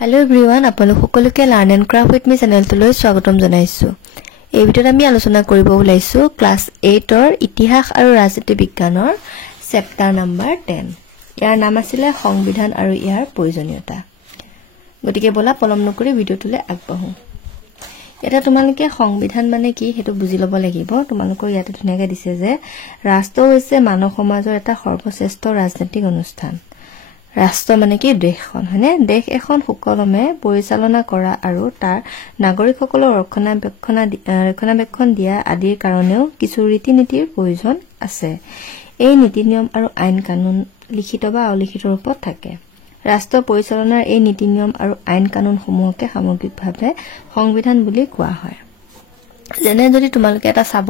Hello everyone, আপোনালোক সকলোকে learn and craft with মি চেনেলটোলৈ স্বাগতম জনাইছো। এই ভিডিঅ'ত আমি আলোচনা কৰিব ওলাইছো ক্লাছ 8 ৰ ইতিহাস আৰু ৰাজনীতি বিজ্ঞানৰ চেপ্টাৰ নম্বৰ 10। ইয়াৰ নাম আছিল সংবিধান আৰু ইয়াৰ প্ৰয়োজনীয়তা। গতিকে বলা পলম নকৰি ভিডিঅ'টোলৈ আগবাঢ়ো। এটা তোমালোকে সংবিধান মানে কি হেতু বুজি ল'ব লাগিব। তোমালোকৰ ইয়াতে ধুনীয়াকৈ দিছে যে ৰাষ্ট্ৰ হৈছে মানৱ সমাজৰ এটা সৰ্বশ্ৰেষ্ঠ ৰাজনৈতিক অনুষ্ঠান। ৰাষ্ট্ৰ মানে কি দেশখন হয়নে দেশ এখন সুকলমে পৰিচালনা কৰা আৰু তাৰ নাগৰিকসকলৰ ৰক্ষণাবেক্ষণ দিয়া আদিৰ কাৰণেও কিছু ৰীতি নীতিৰ প্ৰয়োজন আছে। এই নীতি নিয়ম আৰু আইন কানুন লিখিত বা অলিখিত ৰূপত থাকে। ৰাষ্ট্ৰ পৰিচালনাৰ এই নীতি নিয়ম আৰু আইন কানুনসমূহকে সামগ্ৰিকভাৱে সংবিধান বুলি কোৱা হয়। যেনে যদি তোমালোকে এটা চাব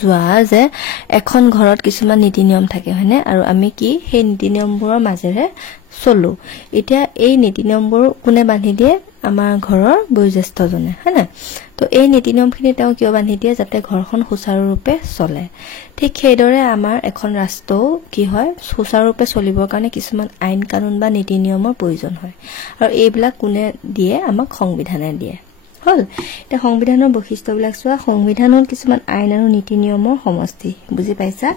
যোৱা যে এখন ঘৰত কিছুমান নীতি নিয়ম থাকে হয়নে আৰু আমি কি সেই নীতি নিয়মবোৰৰ মাজেৰে চলো। এতিয়া এই নীতি নিয়মবোৰ কোনে বান্ধি দিয়ে? আমাৰ ঘৰৰ বয়োজ্যেষ্ঠজনে হয়নে। তো এই নীতি নিয়মখিনি তেওঁ কিয় বান্ধি দিয়ে? যাতে ঘৰখন সুচাৰুৰূপে চলে। ঠিক সেইদৰে আমাৰ এখন ৰাষ্ট্ৰও কি হয় সুচাৰুৰূপে চলিবৰ কাৰণে কিছুমান আইন কানুন বা নীতি নিয়মৰ প্ৰয়োজন হয় আৰু এইবিলাক কোনে দিয়ে? আমাক সংবিধানে দিয়ে। হল এটা সংবিধানৰ বৈশিষ্ট্যবিলাক চোৱা। সংবিধান হল কিছুমান আইন আৰু নীতি নিয়মৰ সমষ্টি। বুজি পাইছা?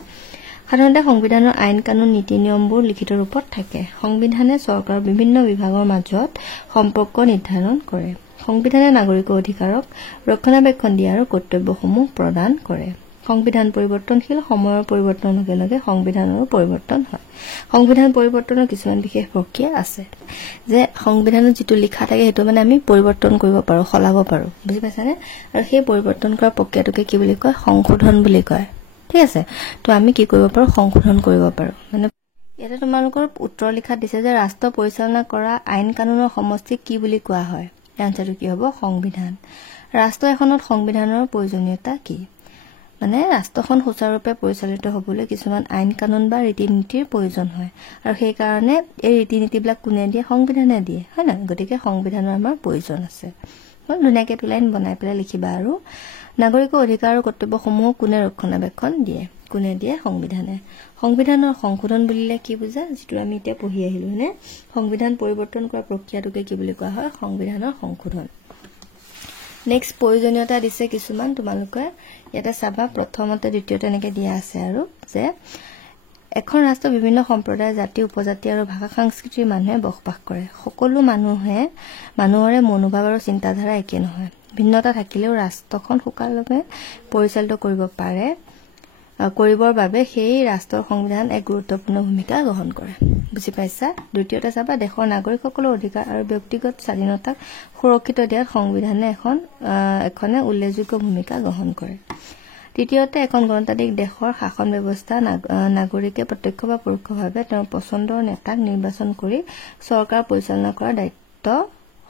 সাধাৰণতে সংবিধানৰ আইন কানুন নীতি নিয়মবোৰ লিখিত ৰূপত থাকে। সংবিধানে চৰকাৰৰ বিভিন্ন বিভাগৰ মাজত সম্পৰ্ক নিৰ্ধাৰণ কৰে। সংবিধানে নাগৰিকৰ অধিকাৰক ৰক্ষণাবেক্ষণ দিয়া আৰু কৰ্তব্যসমূহ প্ৰদান কৰে। সংবিধান পৰিৱৰ্তনশীল। সময়ৰ পৰিৱৰ্তনৰ লগে লগে সংবিধানৰো পৰিৱৰ্তন হয়। সংবিধান পৰিৱৰ্তনৰ কিছুমান বিশেষ প্ৰক্ৰিয়া আছে যে সংবিধানত যিটো লিখা থাকে সেইটো মানে আমি পৰিৱৰ্তন কৰিব পাৰো, সলাব পাৰো। বুজি পাইছানে? আৰু সেই পৰিৱৰ্তন কৰা প্ৰক্ৰিয়াটোকে কি বুলি কয়? সংশোধন বুলি কয়। ঠিক আছে, তো আমি কি কৰিব পাৰো? সংশোধন কৰিব পাৰো। মানে ইয়াতে তোমালোকৰ উত্তৰ লিখাত দিছে যে ৰাষ্ট্ৰ পৰিচালনা কৰা আইন কানুনৰ সমষ্টি কি বুলি কোৱা হয়? আনসাৰটো কি হ'ব? সংবিধান। ৰাষ্ট্ৰ এখনত সংবিধানৰ প্ৰয়োজনীয়তা কি? মানে ৰাষ্ট্ৰখন সুচাৰুৰূপে পৰিচালিত হ'বলৈ কিছুমান আইন কানুন বা ৰীতি নীতিৰ প্ৰয়োজন হয় আৰু সেই কাৰণে এই ৰীতি নীতিবিলাক কোনে দিয়ে? সংবিধানে দিয়ে হয় না। গতিকে সংবিধানৰ আমাৰ প্ৰয়োজন আছে। ধুনীয়াকৈ টু লাইন বনাই পেলাই লিখিবা। আৰু নাগৰিকৰ অধিকাৰ আৰু কৰ্তব্যসমূহ কোনে ৰক্ষণাবেক্ষণ দিয়ে? কোনে দিয়ে? সংবিধানে। সংবিধানৰ সংশোধন বুলিলে কি বুজা? যিটো আমি এতিয়া পঢ়ি আহিলো নে সংবিধান পৰিৱৰ্তন কৰা প্ৰক্ৰিয়াটোকে কি বুলি কোৱা হয়? সংবিধানৰ সংশোধন। নেক্সট প্ৰয়োজনীয়তা দিছে কিছুমান। তোমালোকে ইয়াতে চাবা প্ৰথমতে দ্বিতীয়তে এনেকে দিয়া আছে আৰু যে এখন ৰাষ্ট্ৰ বিভিন্ন সম্প্ৰদায়, জাতি, উপজাতি আৰু ভাষা সংস্কৃতিৰ মানুহে বসবাস কৰে। সকলো মানুহৰে মনোভাৱ আৰু চিন্তাধাৰা একে নহয়। ভিন্নতা থাকিলেও ৰাষ্ট্ৰখন সুকলমে পৰিচালিত কৰিবৰ বাবে সেই ৰাষ্ট্ৰৰ সংবিধান এক গুৰুত্বপূৰ্ণ ভূমিকা গ্ৰহণ কৰে। বুজি পাইছা? দ্বিতীয়তে চাবা দেশৰ নাগৰিকসকলৰ অধিকাৰ আৰু ব্যক্তিগত স্বাধীনতাক সুৰক্ষিত দিয়াত সংবিধানে এখনে উল্লেখযোগ্য ভূমিকা গ্ৰহণ কৰে। তৃতীয়তে এখন গণতান্ত্ৰিক দেশৰ শাসন ব্যৱস্থা নাগৰিকে প্ৰত্যক্ষ বা পৰোক্ষভাৱে তেওঁৰ পচন্দৰ নেতাক নিৰ্বাচন কৰি চৰকাৰ পৰিচালনা কৰাৰ দায়িত্ব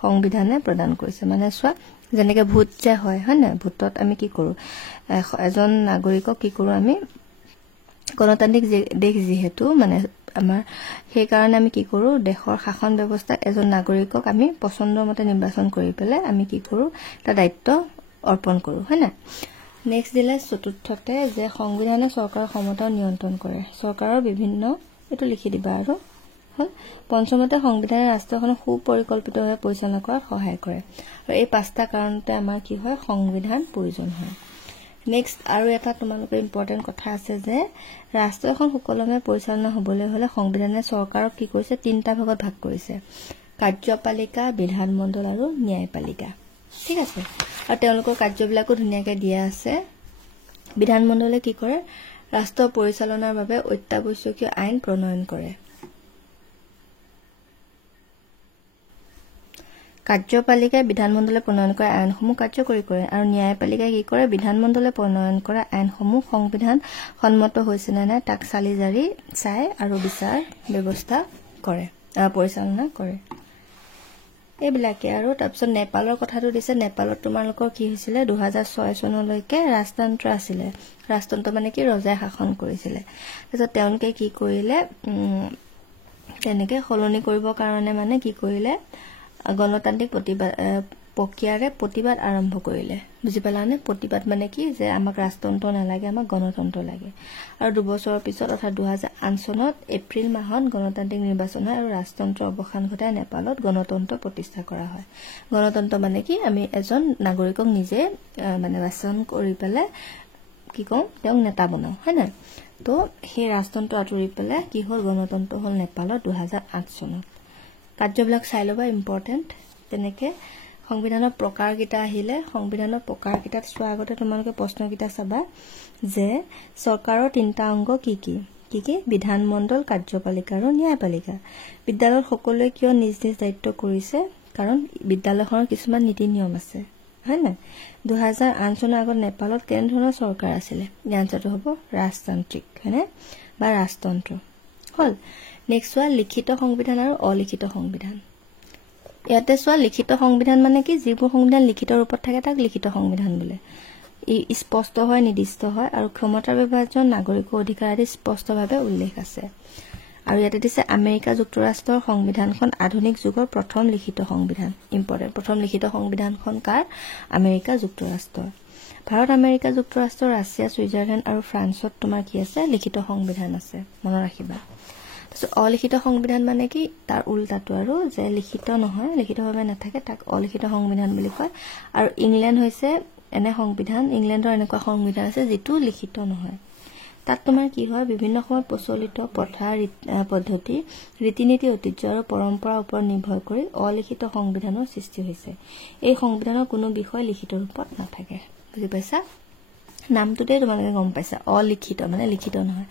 সংবিধানে প্ৰদান কৰিছে। মানে চোৱা যেনেকে ভোট যে হয় না, ভোটত আমি কি কৰো? এজন নাগৰিকক কি কৰো? আমি গণতান্ত্ৰিক দেশ যিহেতু মানে আমাৰ সেইকাৰণে আমি কি কৰো? দেশৰ শাসন ব্যৱস্থা এজন নাগৰিকক আমি পচন্দৰ মতে নিৰ্বাচন কৰি পেলাই আমি কি কৰো? তাৰ দায়িত্ব অৰ্পণ কৰো হয় না। নেক্সট দিলে চতুৰ্থতে যে সংবিধানে চৰকাৰৰ ক্ষমতাও নিয়ন্ত্ৰণ কৰে। চৰকাৰৰ বিভিন্ন এইটো লিখি দিবা। আৰু হল পঞ্চমতে সংবিধানে ৰাষ্ট্ৰখনক সুপৰিকল্পিতভাৱে পৰিচালনা কৰাত সহায় কৰে। আৰু এই পাঁচটা কাৰণতে আমাৰ কি হয়? সংবিধান প্ৰয়োজন হয়। নেক্সট আৰু এটা তোমালোকৰ ইম্পৰ্টেণ্ট কথা আছে যে ৰাষ্ট্ৰ এখন সুকলমে পৰিচালনা হ'বলৈ হ'লে সংবিধানে চৰকাৰক কি কৰিছে? তিনিটা ভাগত ভাগ কৰিছে। কাৰ্যপালিকা, বিধানমণ্ডল আৰু ন্যায়পালিকা। ঠিক আছে, আৰু তেওঁলোকৰ কাৰ্যবিলাকো ধুনীয়াকৈ দিয়া আছে। বিধানমণ্ডলে কি কৰে? ৰাষ্ট্ৰ পৰিচালনাৰ বাবে অত্যাৱশ্যকীয় আইন প্ৰণয়ন কৰে। কাৰ্যপালিকাই বিধানমণ্ডলে প্ৰণয়ন কৰা আইনসমূহ কাৰ্যকৰী কৰে আৰু ন্যায়পালিকাই কি কৰে? বিধানমণ্ডলে প্ৰণয়ন কৰা আইনসমূহ সংবিধান সন্মত হৈছে নে নাই তাক চাই আৰু বিচাৰ ব্যৱস্থা কৰে, পৰিচালনা কৰে। এইবিলাকে। আৰু তাৰপিছত নেপালৰ কথাটো দিছে। নেপালত তোমালোকৰ কি হৈছিলে? 2006 চনলৈকে ৰাজতন্ত্ৰ আছিলে। ৰাজতন্ত্ৰ মানে কি? ৰজাই শাসন কৰিছিলে। তাৰপিছত তেওঁলোকে কি কৰিলে? তেনেকে সলনি কৰিবৰ কাৰণে মানে কি কৰিলে? গণতান্ত্ৰিক প্ৰক্ৰিয়াৰে প্ৰতিবাদ আৰম্ভ কৰিলে বুজি পালানে প্ৰতিবাদ মানে কি যে আমাক ৰাজতন্ত্ৰ নালাগে আমাক গণতন্ত্ৰ লাগে আৰু 2 বছৰৰ পিছত অৰ্থাৎ 2008 চনত এপ্ৰিল মাহত গণতান্ত্ৰিক নিৰ্বাচন হয় আৰু ৰাজতন্ত্ৰ অৱসান ঘটাই নেপালত গণতন্ত্ৰ প্ৰতিষ্ঠা কৰা হয় গণতন্ত্ৰ মানে কি আমি এজন নাগৰিকক নিজে মানে বাছন কৰি পেলে কি কম তেওঁক নেতা বনাও হয় না তো সেই ৰাজতন্ত্ৰ আঁতৰি পেলে কি হ'ল গণতন্ত্ৰ হ'ল নেপালত 2008 চনত কাৰ্যবিলাক চাই লবা ইম্পৰ্টেন্ট তেনেকে সংবিধানৰ প্ৰকাৰ কিটা আহিলে সংবিধানৰ প্ৰকাৰ কিটাত চোৱা আগতে তোমালোকে প্ৰশ্ন কিটা চাবা যে চৰকাৰৰ তিনটা অংগ কি কি বিধানমণ্ডল কাৰ্যপালিকা আৰু ন্যায়পালিকা বিদ্যালয়ৰ সকলোৱে কিয় নিজ নিজ দায়িত্ব কৰিছে কাৰণ বিদ্যালয়খনৰ কিছুমান নীতি নিয়ম আছে হয় না 2008 চনৰ আগত নেপালত কেন ধৰণৰ চৰকাৰ আছিল ইয়ানটো হ'ব ৰাজতান্ত্ৰিক হয়নে বা ৰাজতন্ত্ৰ হল নেক্সট ওয়ান লিখিত সংবিধান আৰু অলিখিত সংবিধান ইয়াতে চোৱা লিখিত সংবিধান মানে কি যিবোৰ সংবিধান লিখিত ৰূপত থাকে তাক লিখিত সংবিধান বোলে ই স্পষ্ট হয় নিৰ্দিষ্ট হয় আৰু ক্ষমতাৰ বিভাজন নাগৰিকৰ অধিকাৰ আদি স্পষ্টভাৱে উল্লেখ আছে আৰু ইয়াতে দিছে আমেৰিকা যুক্তৰাষ্ট্ৰৰ সংবিধানখন আধুনিক যুগৰ প্ৰথম লিখিত সংবিধান ইম্পৰ্টেন্ট প্ৰথম লিখিত সংবিধানখন কাৰ আমেৰিকা যুক্তৰাষ্ট্ৰৰ ভাৰত আমেৰিকা যুক্তৰাষ্ট্ৰ ৰাছিয়া ছুইজাৰলেণ্ড আৰু ফ্ৰান্সত তোমাৰ কি আছে লিখিত সংবিধান আছে মনত ৰাখিবা অলিখিত সংবিধান মানে কি তাৰ উল্টাটো আৰু যে লিখিত নহয় লিখিতভাৱে নাথাকে তাক অলিখিত সংবিধান বুলি কয় আৰু ইংল্যান্ড হৈছে এনে সংবিধান ইংল্যান্ডৰ এনেকুৱা সংবিধান আছে যেটো লিখিত নহয় তাত তোমাৰ কি হয় বিভিন্ন সময় প্ৰচলিত প্ৰথা পদ্ধতি ৰীতিনীতি ঐতিহ্য আৰু পৰম্পৰাৰ ওপৰত নিৰ্ভৰ কৰি অলিখিত সংবিধানৰ সৃষ্টি হৈছে এই সংবিধানৰ কোনো বিষয় লিখিত ৰূপত নাথাকে বুজি পাইছা নামটোতে তোমালোকে গম পাইছা অলিখিত মানে লিখিত নহয়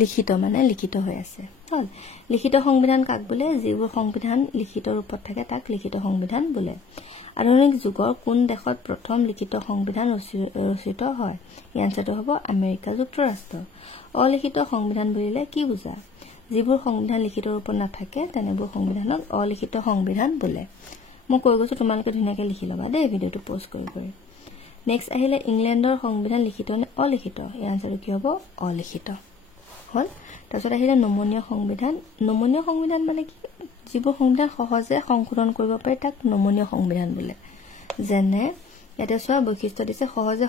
লিখিত মানে লিখিত হৈ আছে হল লিখিত সংবিধান কাক বোলে যিবোৰ সংবিধান লিখিত ৰূপত থাকে তাক লিখিত সংবিধান বোলে আধুনিক যুগৰ কোন দেশত প্ৰথম লিখিত সংবিধান ৰচিত হয় ইয়ানটো হ'ব আমেৰিকা যুক্তৰাষ্ট্ৰ অলিখিত সংবিধান বুলিলে কি বুজা যিবোৰ সংবিধান লিখিত ৰূপত নাথাকে তেনেবোৰ সংবিধানক অলিখিত সংবিধান বোলে মই কৈ গৈছো তোমালোকে ধুনীয়াকৈ লিখি লবা দেই ভিডিওটো পোষ্ট কৰি নেক্সট আহিলে ইংল্যান্ডৰ সংবিধান লিখিত নে অলিখিত ইয়ানটো কি হ'ব অলিখিত হল তাৰপিছত আহিলে নমনীয় সংবিধান মানে কি যিবোৰ সংবিধান সহজে সংশোধন কৰিব পাৰি তাক নমনীয় সংবিধান বোলে যেনে ইয়াতে চোৱা বৈশিষ্ট্য দিছে সহজে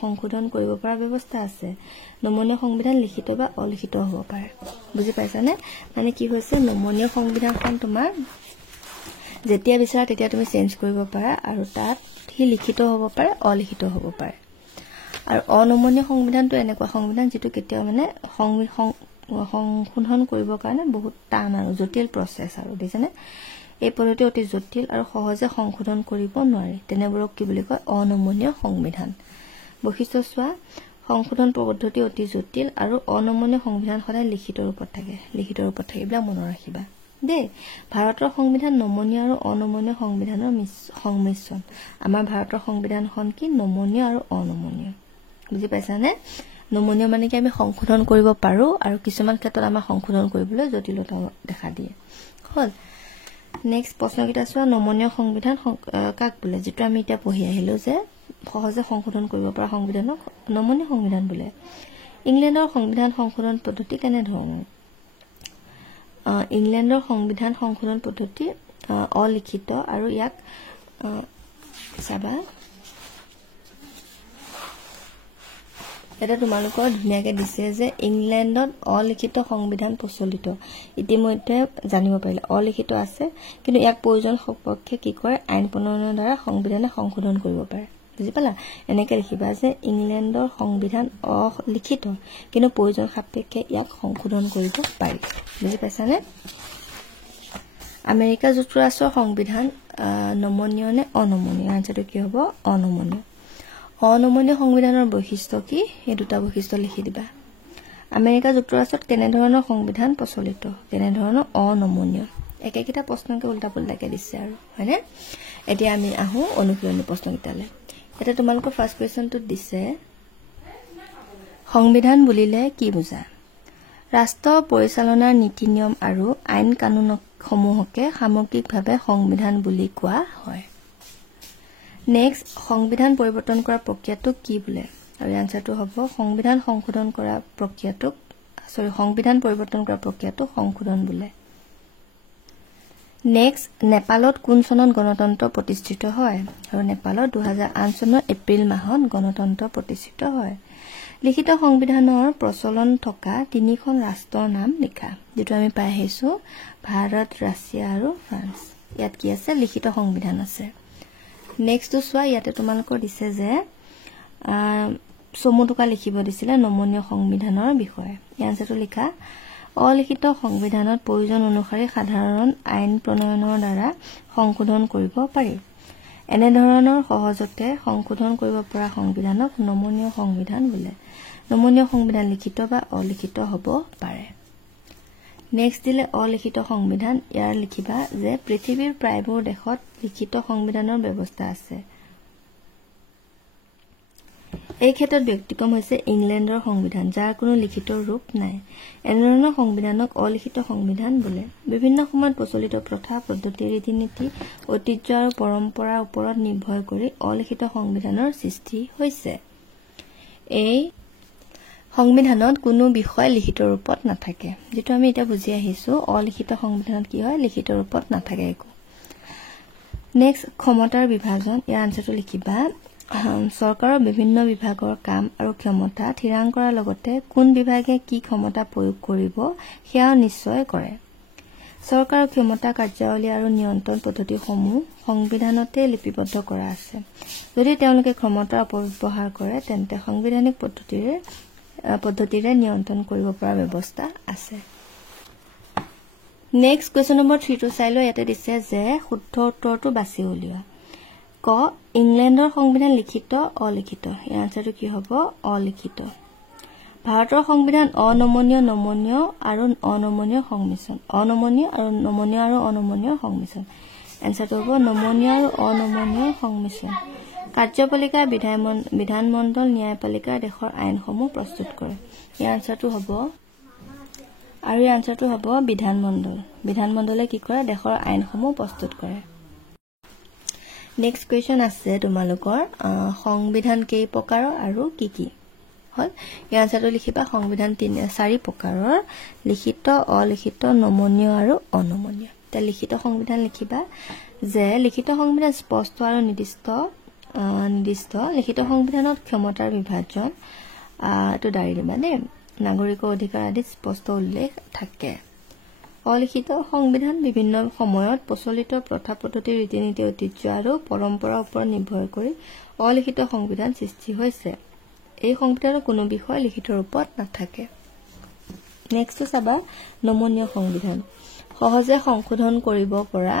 সংশোধন কৰিব পৰা ব্যৱস্থা আছে নমনীয় সংবিধান লিখিত বা অলিখিত হ'ব পাৰে বুজি পাইছানে মানে কি হৈছে নমনীয় সংবিধানখন তোমাৰ যেতিয়া বিচাৰা তেতিয়া তুমি চেঞ্জ কৰিব পাৰা আৰু তাত কি লিখিত হ'ব পাৰে অলিখিত হ'ব পাৰে আৰু অনমনীয় সংবিধানটো এনেকুৱা সংবিধান যেটো কেতিয়াও মানে সংশোধন কৰিবৰ কাৰণে বহুত টান আৰু জটিল প্ৰসেস আৰু দেখানে এই পদ্ধতি অতি জটিল আৰু সহজে সংশোধন কৰিব নোৱাৰি তেনেবোৰক কি বুলি কয় অনমনীয় সংবিধান বৈশিষ্ট্য চোৱা সংশোধন পদ্ধতি অতি জটিল আৰু অনমনীয় সংবিধান সদায় লিখিত ৰূপত থাকে এইবিলাক মনত ৰাখিবা দে ভাৰতৰ সংবিধান নমনীয় আৰু অনমনীয় সংবিধানৰ সংমিশ্ৰণ আমাৰ ভাৰতৰ সংবিধানখন কি নমনীয় আৰু অনমনীয় বুজি পাইছানে নমনীয় মানে কি আমি সংশোধন কৰিব পাৰো আৰু কিছুমান ক্ষেত্ৰত আমাৰ সংশোধন কৰিবলৈ জটিলতা দেখা দিয়ে হল নেক্সট প্ৰশ্ন কিটা চোৱা নমনীয় সংবিধান কাক বোলে যেটো আমি এতিয়া পঢ়ি আহিলো যে সহজে সংশোধন কৰিব পৰা সংবিধানক নমনীয় সংবিধান বোলে ইংল্যান্ডৰ সংবিধান সংশোধন পদ্ধতি কেনে ধৰণৰ ইংল্যান্ডৰ সংবিধান সংশোধন পদ্ধতি অলিখিত আৰু ইয়াক চাবা এটা তোমালোকৰ ধুনীয়াকৈ দিছে যে ইংল্যান্ডত অলিখিত সংবিধান প্ৰচলিত ইতিমধ্যে জানিব পাৰিলে অলিখিত আছে কিন্তু ইয়াক প্ৰয়োজন সপক্ষে কি কৰে আইন প্ৰণয়নৰ দ্বাৰা সংবিধানে সংশোধন কৰিব পাৰে বুজি পালা এনেকৈ লিখিবা যে ইংল্যান্ডৰ সংবিধান অলিখিত কিন্তু প্ৰয়োজন সাপেক্ষে ইয়াক সংশোধন কৰিব পাৰি বুজি পাইছানে আমেৰিকা যুক্তৰাষ্ট্ৰৰ সংবিধান নমনীয় নে অনমনীয় আনসাৰটো কি হ'ব অনমনীয় সংবিধানৰ বৈশিষ্ট্য কি এই দুটা বৈশিষ্ট্য লিখি দিবা আমেৰিকা যুক্তৰাষ্ট্ৰত কেনে ধৰণৰ সংবিধান প্ৰচলিত কেনে ধৰণৰ অনমনীয় একেকিটা প্ৰশ্নকে উল্টা পুল্টাকে দিছে আৰু হয়নে এতিয়া আমি আহো অনুশীলনী প্ৰশ্নকিটালে এটা তোমালোকৰ ফাৰ্স্ট কোৱেশ্চনটো দিছে সংবিধান বুলিলে কি বুজা ৰাষ্ট্ৰ পৰিচালনাৰ নীতি নিয়ম আৰু আইন কানুন সমূহকে সামগ্ৰিকভাৱে সংবিধান বুলি কোৱা হয় নেক্সট সংবিধান পৰিৱৰ্তন কৰা প্ৰক্ৰিয়াটো কি বোলে আৰু আনসাৰটো হ'ব সংবিধান সংশোধন কৰা প্ৰক্ৰিয়াটো সংবিধান পৰিৱৰ্তন কৰা প্ৰক্ৰিয়াটো সংশোধন বোলে নেক্সট নেপালত কোন চনত গণতন্ত্ৰ প্ৰতিষ্ঠিত হয় আৰু নেপালত 2008 চনৰ এপ্ৰিল মাহত গণতন্ত্ৰ প্ৰতিষ্ঠিত হয় লিখিত সংবিধানৰ প্ৰচলন থকা তিনিখন ৰাষ্ট্ৰৰ নাম লিখা যেটো আমি পাই আহিছো ভাৰত ৰাছিয়া আৰু ফ্ৰান্স ইয়াত কি আছে লিখিত সংবিধান আছে নেক্সট তো সোৱা ইয়াতে তোমালোকৰ দিছে যে সমুটুকা লিখিব দিছিলে নমনীয় সংবিধানৰ বিষয়ে ইয়াৰ আনসাৰটো লিখা অলিখিত সংবিধানত প্ৰয়োজন অনুসাৰে সাধাৰণ আইন প্ৰণয়নৰ দ্বাৰা সংশোধন কৰিব পাৰি এনে ধৰণৰ সহজতে সংশোধন কৰিব পৰা সংবিধানক নমনীয় সংবিধান বোলে নমনীয় সংবিধান লিখিত বা অলিখিত হ'ব পাৰে নেক্সট দিলে অলিখিত সংবিধান ইয়াৰ লিখিবা যে পৃথিৱীৰ প্ৰায়বোৰ দেশত লিখিত সংবিধানৰ ব্যৱস্থা আছে এই ক্ষেত্ৰত ব্যক্তিক্ৰম হৈছে ইংলেণ্ডৰ সংবিধান যাৰ কোনো লিখিত ৰূপ নাই এনেধৰণৰ সংবিধানক অলিখিত সংবিধান বোলে বিভিন্ন সময়ত প্ৰচলিত প্ৰথা পদ্ধতি ৰীতি-নীতি ঐতিহ্য আৰু পৰম্পৰাৰ ওপৰত নিৰ্ভৰ কৰি অলিখিত সংবিধানৰ সৃষ্টি হৈছে এই সংবিধানত কোনো বিষয় লিখিত ৰূপত নাথাকে যেটো আমি এটা বুজি আহিছো অলিখিত সংবিধানত কি হয় লিখিত ৰূপত নাথাকে একো নেক্সট ক্ষমতাৰ বিভাজন ইয়াৰ আনসাৰটো লিখিবা সৰকাৰৰ বিভিন্ন বিভাগৰ কাম আৰু ক্ষমতা থিৰাং কৰাৰ লগতে কোন বিভাগে কি ক্ষমতা প্ৰয়োগ কৰিব সেয়া নিশ্চয় কৰে সৰকাৰৰ ক্ষমতা কাৰ্যাৱলী আৰু নিয়ন্ত্ৰণ পদ্ধতিসমূহ সংবিধানতে লিপিবদ্ধ কৰা আছে যদি তেওঁলোকে ক্ষমতাৰ অপব্যৱহাৰ কৰে তেন্তে সাংবিধানিক পদ্ধতিৰে নিয়ন্ত্ৰণ কৰিব পৰা ব্যৱস্থা আছে নেক্সট কোৱেশ্চন নম্বৰ 3 টো চাইলো ইয়াতে দিছে যে শুদ্ধ উত্তৰটো বাছি উলিওৱা ক ইংলেণ্ডৰ সংবিধান লিখিত অলিখিত ইয়াৰ আনসাৰটো কি হ'ব অলিখিত ভাৰতৰ সংবিধান অনমনীয় নমনীয় আৰু অনমনীয় সংমিশ্ৰণ অনমনীয় আৰু নমনীয় আৰু অনমনীয় সংমিশ্ৰণ আনসাৰটো হ'ব নমনীয় আৰু অনমনীয় সংমিশ্ৰণ কাৰ্যপালিকা বিধানমণ্ডল ন্যায়পালিকা দেশৰ আইনসমূহ প্ৰস্তুত কৰে ইয়াৰ আনসাৰটো হ'ব আৰু ইয়াৰ আনসাৰটো হ'ব বিধানমণ্ডলে কি কৰে দেশৰ আইনসমূহ প্ৰস্তুত কৰে নেক্সট কোৱেশ্চন আছে তোমালোকৰ সংবিধান কেই প্ৰকাৰৰ আৰু কি কি হল ইয়াৰ আনসাৰটো লিখিবা সংবিধান 4 প্ৰকাৰৰ লিখিত অলিখিত নমনীয় আৰু অনমনীয় তে লিখিত সংবিধান লিখিবা যে লিখিত সংবিধান স্পষ্ট আৰু নিৰ্দিষ্ট লিখিত সংবিধানত ক্ষমতাৰ বিভাজন এটো দাঁড়ি দিবা নে নাগৰিকৰ অধিকাৰ আদি স্পষ্ট উল্লেখ থাকে অলিখিত সংবিধান বিভিন্ন সময়ত প্ৰচলিত প্ৰথা পদ্ধতি ৰীতি-নীতি ঐতিহ্য আৰু পৰম্পৰাৰ ওপৰত নিৰ্ভৰ কৰি অলিখিত সংবিধান সৃষ্টি হৈছে এই সংবিধানৰ কোনো বিষয় লিখিত ৰূপত নাথাকে নেক্সট চাবা নমনীয় সংবিধান সহজে সংশোধন কৰিব পৰা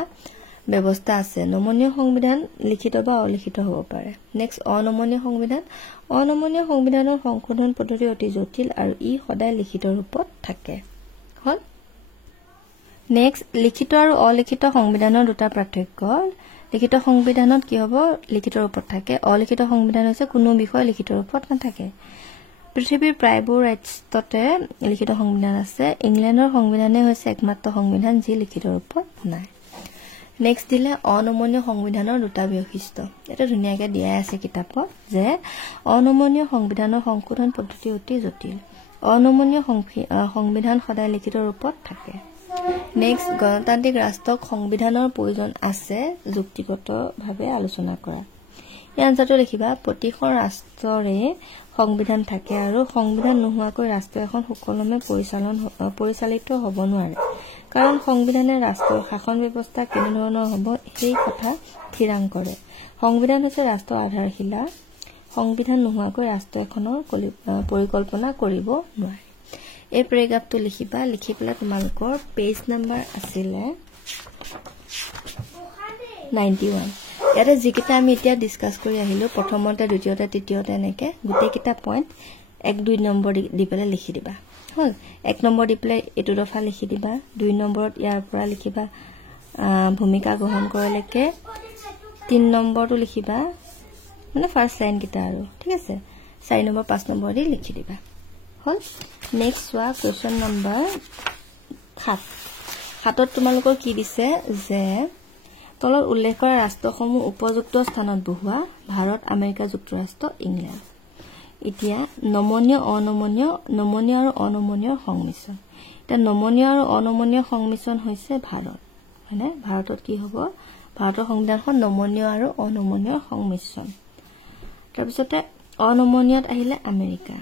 ব্যৱস্থা আছে নমনীয় সংবিধান লিখিত বা অলিখিত হ'ব পাৰে নেক্সট অনমনীয় সংবিধানৰ সংশোধন পদ্ধতি অতি জটিল আৰু ই সদায় লিখিত ৰূপত থাকে হল নেক্সট লিখিত আৰু অলিখিত সংবিধানৰ দুটা পাৰ্থক্য লিখিত সংবিধানত কি হ'ব লিখিত ৰূপত থাকে অলিখিত সংবিধান হৈছে কোনো বিষয় লিখিত ৰূপত নাথাকে পৃথিৱীৰ প্ৰায়বোৰ ৰাষ্ট্ৰতে লিখিত সংবিধান আছে ইংলেণ্ডৰ সংবিধানে হৈছে একমাত্ৰ সংবিধান যি লিখিত ৰূপত নাই নেক্সট দিলে অনমনীয় সংবিধানৰ দুটা বৈশিষ্ট্য এটা ধুনীয়াকৈ দিয়া আছে কিতাপত যে অনমনীয় সংবিধানৰ সংশোধন পদ্ধতি অতি জটিল অনমনীয় সংবিধান সদায় লিখিত ৰূপত থাকে নেক্সট গণতান্ত্ৰিক ৰাষ্ট্ৰক সংবিধানৰ প্ৰয়োজন আছে যুক্তিগতভাৱে আলোচনা কৰা ইয়াৰ আনসাৰটো লিখিবা প্ৰতিখন ৰাষ্ট্ৰৰে সংবিধান থাকে আৰু সংবিধান নোহোৱাকৈ ৰাষ্ট্ৰ এখন সুকলমে পৰিচালিত হ'ব নোৱাৰে কাৰণ সংবিধানে ৰাষ্ট্ৰৰ শাসন ব্যৱস্থা কেনেধৰণৰ হ'ব সেই কথা থিৰাং কৰে সংবিধান হৈছে ৰাষ্ট্ৰৰ আধাৰশিলা সংবিধান নোহোৱাকৈ ৰাষ্ট্ৰ এখনৰ পৰিকল্পনা কৰিব নোৱাৰে এই প্যাৰাগ্ৰাফটো লিখিবা লিখি পেলাই তোমালোকৰ পেজ নম্বৰ আছিলে 91 ইয়াতে যিকিটা আমি এতিয়া ডিসকাস কৰি আহিলো প্ৰথমতে দ্বিতীয়তে তৃতীয়তে এনেকে গোটেইকিটা পইণ্ট 1-2 নম্বৰ দি পেলাই লিখি দিবা হল 1 নম্বৰ দি পেলাই এটো দফা লিখি দিবা 2 নম্বৰত ইয়াৰ পৰা লিখিবা ভূমিকা গ্ৰহণ কৰলৈকে 3 নম্বৰটো লিখিবা মানে ফাৰ্স্ট লাইন কিটা আৰু ঠিক আছে 4 নম্বৰ 5 নম্বৰ দি লিখি দিবা হল নেক্সট সোয়া কোৱেশ্চন নম্বৰ 7 হাতত তোমালোকৰ কি দিছে যে তলত উল্লেখ কৰা ৰাষ্ট্ৰসমূহ উপযুক্ত স্থানত বহোৱা ভাৰত আমেৰিকা যুক্তৰাষ্ট্ৰ ইংলেণ্ড এতিয়া নমনীয় আৰু অনমনীয় সংমিশ্ৰণ এটা নমনীয় আৰু অনমনীয় সংমিশ্ৰণ হৈছে ভাৰত হয়নে ভাৰতত কি হ'ব ভাৰতৰ সংবিধানখন নমনীয় আৰু অনমনীয় সংমিশ্ৰণ তাৰ পিছতে অনমনীয়ত আহিলে আমেৰিকা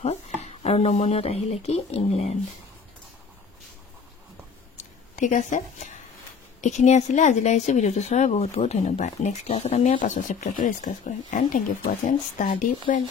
হয় আৰু নমনীয়ত আহিলে কি ইংল্যান্ড ঠিক আছে এখিনি আছিল আজিলৈ আহিছো ভিডিওটো চাই বহুত বহুত ধন্যবাদ নেক্সট ক্লাছত আমি পাছৰ চেপ্টাৰটো ডিসকাস কৰিম and thank you for watching study well